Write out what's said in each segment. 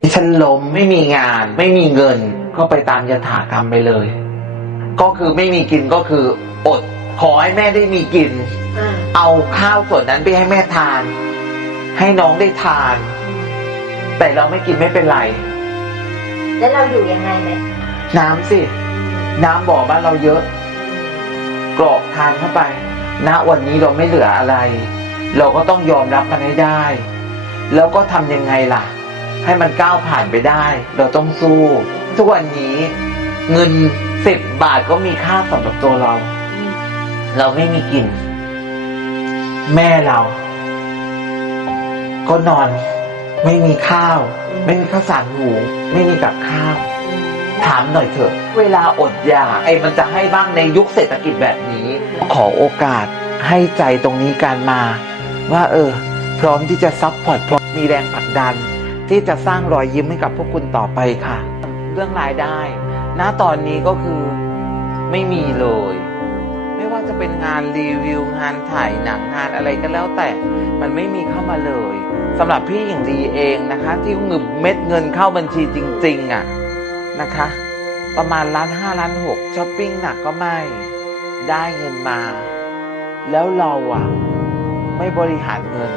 ที่ฉันล้มไม่มีงาน ไม่มีเงิน ก็ไปตามยถากรรมไปเลย ก็คือไม่มีกินก็คืออด ขอให้แม่ได้มีกินอ่าเอาข้าวส่วนนั้นไปให้แม่ทาน ให้น้องได้ทาน แต่เราไม่กินไม่เป็นไร แล้วเราอยู่ยังไงไหมน้ำสิ น้ำบ่อบ้านเราเยอะ กรอกทานเข้าไป ณวันนี้เราไม่เหลืออะไร เราก็ต้องยอมรับมันให้ได้ แล้วก็ทำยังไงล่ะ ให้มันก้าวผ่านไปได้ เราต้องสู้ ทุกวันนี้เงินสิบบาทก็มีค่าสำหรับตัวเรา เราไม่มีกิน แม่เรา ก็นอน ไม่มีข้าว ไม่มีข้าวสารหูไม่มีกับข้าวถามหน่อยเถอะ เวลาอดอยากไอ้มันจะให้บ้างในยุคเศรษฐกิจแบบนี้ ขอโอกาสให้ใจตรงนี้การมา ว่าเออ พร้อมที่จะซัพพอร์ตพร้อมมีแรงผลักดัน ที่จะสร้างรอยยิ้มให้กับพวกคุณต่อไปค่ะ เรื่องรายได้ณตอนนี้ก็คือไม่มีเลย ไม่ว่าจะเป็นงานรีวิวงานถ่ายหนังงานอะไรก็แล้วแต่มันไม่มีเข้ามาเลยสำหรับพี่หญิงลีเองนะคะ ที่เงินเม็ดเงินเข้าบัญชีจริง ๆอะนะคะ ประมาณล้านห้าล้านหกช้อปปิ้งหนักก็ไม่ได้เงินมา แล้วเราอะไม่บริหารเงิน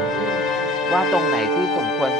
ว่าตรงไหนที่สมควร